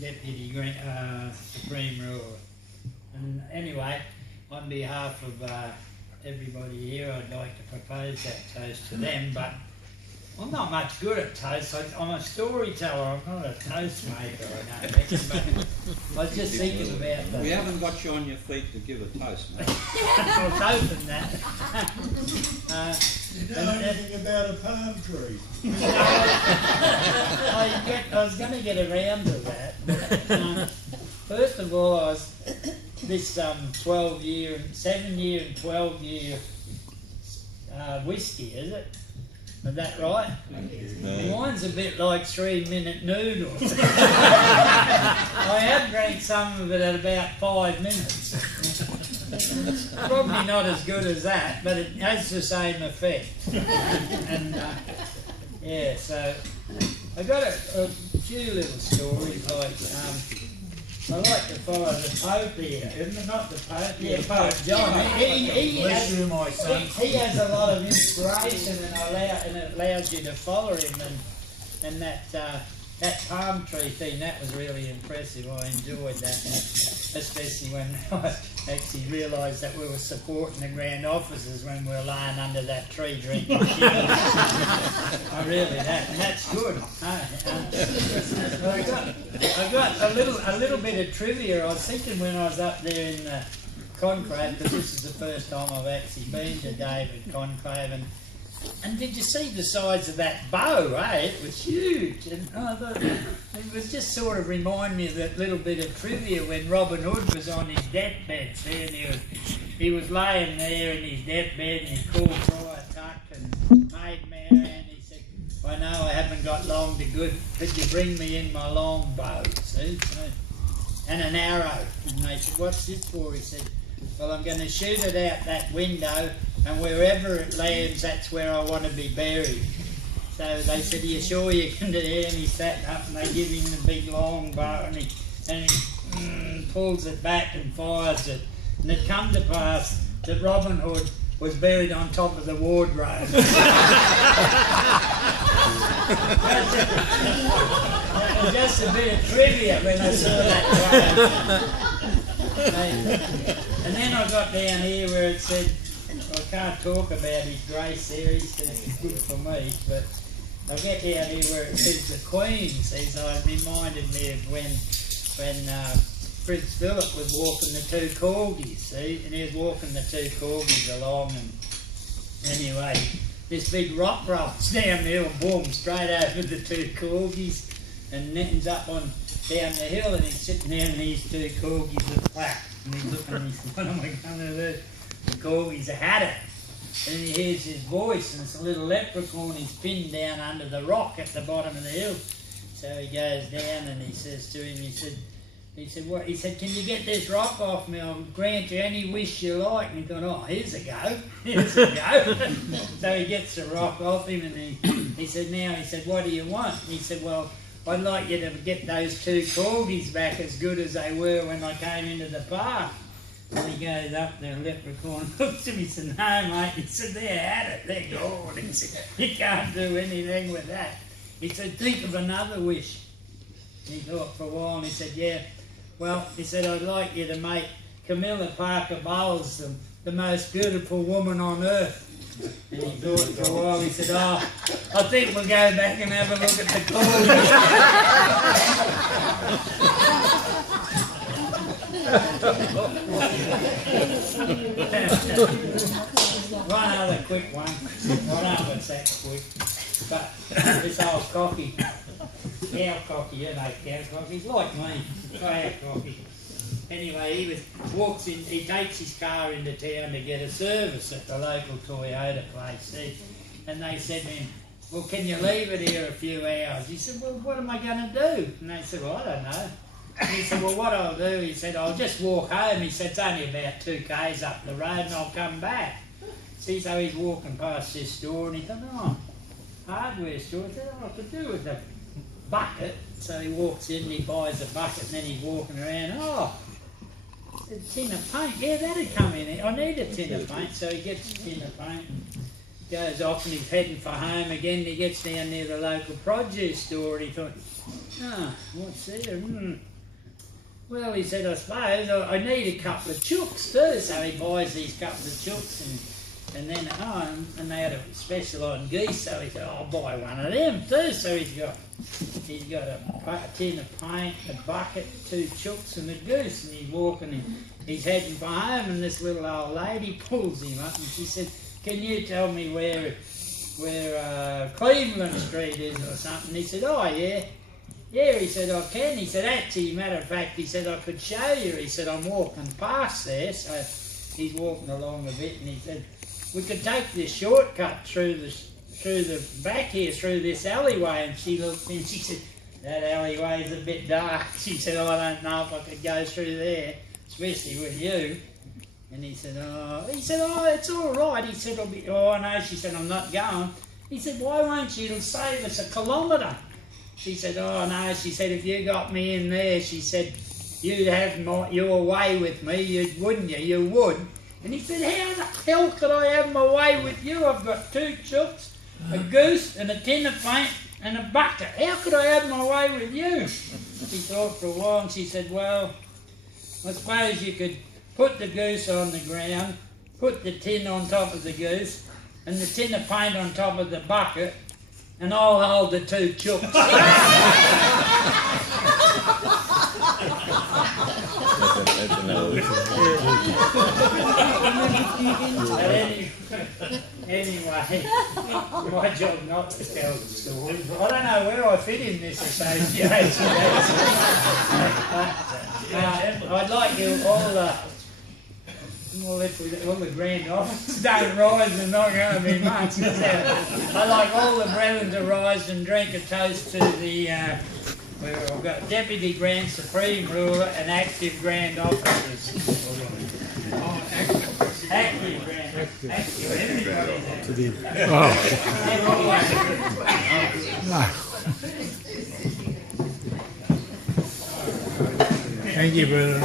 Deputy Supreme Ruler. And anyway, on behalf of everybody here, I'd like to propose that toast to them, but I'm not much good at toast. I'm a storyteller, I'm not a toast maker, I don't reckon, but I was just thinking about that. We haven't got you on your feet to give a toast, mate. I was hoping that. You know anything about a palm tree? I was going to get around to that. But, first of all, I was this 7-year and 12-year whiskey, is it? Is that right? No. Mine's a bit like 3-minute noodles. I have drank some of it at about 5 minutes. Probably not as good as that, but it has the same effect. And yeah, so I got a few little stories. Like I like to follow the Pope here, isn't it? Not the Pope, yeah, Pope John. He has a lot of inspiration, and it allows you to follow him. And that palm tree thing, that was really impressive. I enjoyed that, especially when I actually realised that we were supporting the grand officers when we were lying under that tree drinking. I really, that's good. I got a little bit of trivia. I was thinking when I was up there in Conclave, because this is the first time I've actually been to David Conclave, and did you see the size of that bow, eh? It was huge. And I thought, it was just sort of remind me of that little bit of trivia when Robin Hood was on his deathbed. See, and he was laying there in his deathbed, and he called Friar Tuck and Maid Marian. He said, I know I haven't got long to good. Could you bring me in my long bow, see? And an arrow. And they said, what's this for? He said, well, I'm going to shoot it out that window, and wherever it lands, that's where I want to be buried. So they said, are you sure you can do it? And he sat up, and they give him the big long bow, and he pulls it back and fires it. And it come to pass that Robin Hood was buried on top of the wardrobe. Just a bit of trivia when I saw that. And then I got down here where it said, I can't talk about his grace there, he said it's good for me, but I get down here where it says the Queen, see, so it reminded me of when Prince Philip was walking the 2 corgis, see, and he was walking the 2 corgis along, and anyway, this big rock rolls down the hill, boom, straight over the 2 corgis, and ends up on down the hill, and he's sitting there, and these 2 corgis are flat, and he's looking, and he said, what am I going to do? The corgis had it, and he hears his voice, and it's a little leprechaun. He's pinned down under the rock at the bottom of the hill. So he goes down, and he says to him, he said, what? He said, can you get this rock off me? I'll grant you any wish you like. And he thought, oh, here's a go, here's a go. So he gets the rock off him, and he said, what do you want? And he said, well, I'd like you to get those 2 corgis back as good as they were when I came into the park. And he goes up there, leprechaun looks at me and said, no mate, he said, they're at it, they're gone. He said, you can't do anything with that. He said, think of another wish. And he thought for a while, and he said, yeah, well, he said, I'd like you to make Camilla Parker Bowles the most beautiful woman on earth. And he thought for a while, he said, oh, I think we'll go back and have a look at the corgis. One other quick one. I don't know if it's that quick, but this old cocky, cow cocky, you know, cow cocky's like me, cow cocky. Anyway, he takes his car into town to get a service at the local Toyota place, see? And they said to him, well, can you leave it here a few hours? He said, well, what am I going to do? And they said, well, I don't know. And he said, well, what I'll do, he said, I'll just walk home. He said, it's only about 2 k's up the road and I'll come back. See, so he's walking past this store and he thought, oh, hardware store. He said, oh, I could do with a bucket. So he walks in and he buys a bucket, and then he's walking around, oh, a tin of paint. Yeah, that'd come in here. I need a tin of paint. So he gets a tin of paint and goes off, and he's heading for home again. He gets down near the local produce store and he thought, What's there? Well, he said, I suppose I need a couple of chooks too. So he buys these couple of chooks and then at home, and they had a special on geese, so he said, I'll buy one of them too. So he's got a tin of paint, a bucket, 2 chooks and a goose, and he's walking and he's heading for home, and this little old lady pulls him up and she said, can you tell me where Cleveland Street is or something? He said, oh yeah. Yeah, he said, I can. He said, actually, matter of fact, he said, I could show you. He said, I'm walking past there. So he's walking along a bit, and he said, we could take this shortcut through the back here, through this alleyway. And she looked and she said, that alleyway's a bit dark. She said, I don't know if I could go through there, especially with you. And he said, oh, it's all right. He said, oh, no. She said, I'm not going. He said, why won't you? It'll save us a kilometre. She said, oh no, she said, if you got me in there, she said, you'd have your way with me, wouldn't you? You would. And he said, how the hell could I have my way with you? I've got 2 chooks, a goose and a tin of paint and a bucket. How could I have my way with you? She thought for a while and she said, well, I suppose you could put the goose on the ground, put the tin on top of the goose and the tin of paint on top of the bucket, and I'll hold the 2 chooks. Anyway, my job not to tell the stories. I don't know where I fit in this association. I'd like you all well, if all the grand officers don't rise, there's not going to be much. I'd like all the brethren to rise and drink a toast to the, we've got Deputy Grand Supreme Ruler and Active Grand Officers. Active Grand. Active. Everybody's active. Thank you, brother.